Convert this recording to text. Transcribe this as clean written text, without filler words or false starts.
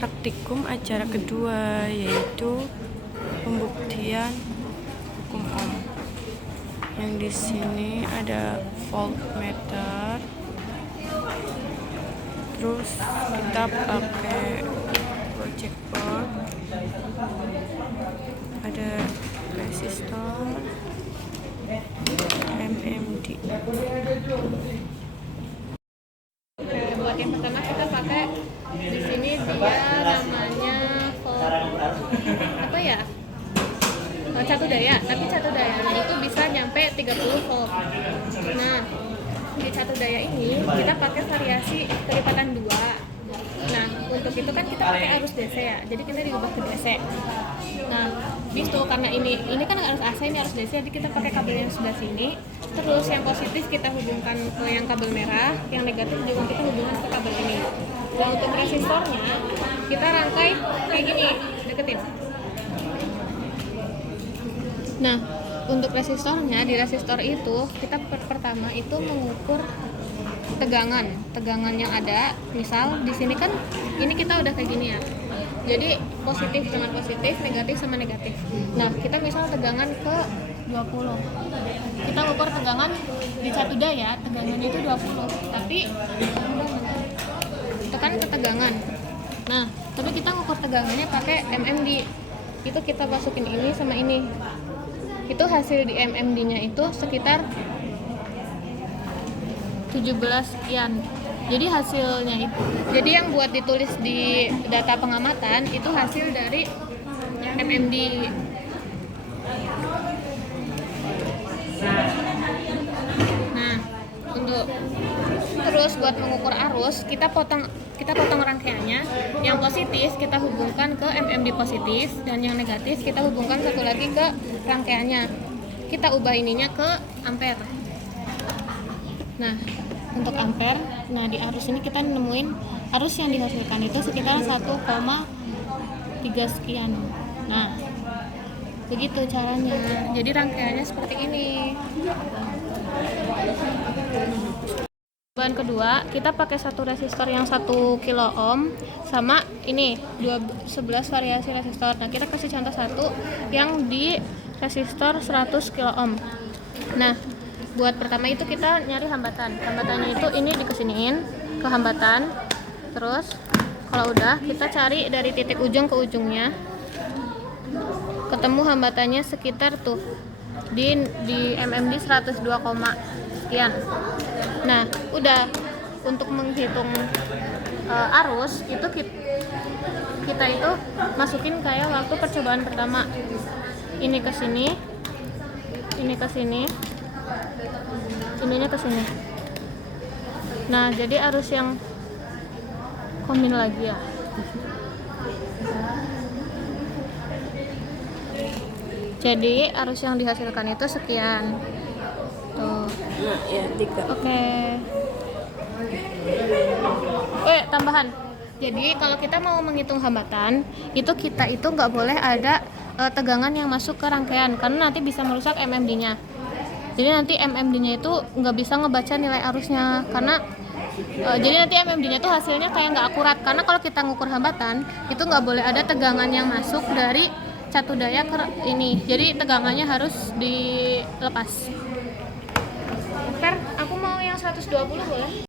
praktikum acara kedua, yaitu pembuktian hukum Ohm. Yang di sini ada voltmeter, terus kita pakai project board, ada resistor, MMD. Buat yang pertama kita pakai di sini dia namanya apa ya? Catu daya, tapi catu dayanya itu bisa nyampe 30 volt. Nah, di catu daya ini kita pakai variasi kelipatan 2. Nah, untuk itu kan kita pakai arus DC ya, jadi kita diubah ke DC. Nah, itu karena ini kan arus AC, ini arus DC, jadi kita pakai kabel yang sebelah sini. Terus yang positif kita hubungkan ke yang kabel merah, yang negatif juga kita hubungkan ke kabel ini. Nah, untuk resistornya kita rangkai kayak gini, deketin. Nah, untuk resistornya, di resistor itu kita pertama itu mengukur tegangan yang ada. Misal di sini kan ini kita udah kayak gini ya. Jadi positif dengan positif, negatif sama negatif. Nah, kita misal tegangan ke 20. Kita ukur tegangan di catu daya, tegangannya itu 20. Tapi tekan ke tegangan. Nah, tapi kita ngukur tegangannya pakai MMD. Itu kita masukin ini sama ini. Itu hasil di MMD-nya itu sekitar 17 sekian. Jadi hasilnya itu, jadi yang buat ditulis di data pengamatan itu hasil dari MMD. Nah, untuk terus buat mengukur arus kita potong rangkaiannya. Yang positif kita hubungkan ke MMD positif, dan yang negatif kita hubungkan satu lagi ke rangkaiannya. Kita ubah ininya ke ampere. Nah, untuk ampere, nah di arus ini kita nemuin arus yang dihasilkan itu sekitar 1,3 sekian. Nah, begitu caranya. Jadi rangkaiannya seperti ini. Bahan kedua, kita pakai satu resistor yang 1 kilo ohm sama ini 11 variasi resistor. Nah, kita kasih contoh satu yang di resistor 100 kilo ohm. Nah, buat pertama itu kita nyari hambatan. Hambatannya itu ini dikesiniin ke hambatan. Terus kalau udah kita cari dari titik ujung ke ujungnya. Ketemu hambatannya sekitar tuh di MMD 102, sekian. Nah, udah untuk menghitung arus itu kita itu masukin kayak waktu percobaan pertama. Ini ke sini. Ini ke sini. Ininya ke sini. Nah, jadi arus yang kombin lagi ya. Jadi arus yang dihasilkan itu sekian. Tuh. Nah, ya 3. Oke. Tambahan. Jadi kalau kita mau menghitung hambatan, itu kita itu nggak boleh ada tegangan yang masuk ke rangkaian, karena nanti bisa merusak MMD-nya. Jadi nanti MMD-nya itu nggak bisa ngebaca nilai arusnya, karena jadi nanti MMD-nya itu hasilnya kayak nggak akurat. Karena kalau kita ngukur hambatan, itu nggak boleh ada tegangan yang masuk dari catu daya ke ini. Jadi tegangannya harus dilepas. Per, aku mau yang 120 boleh?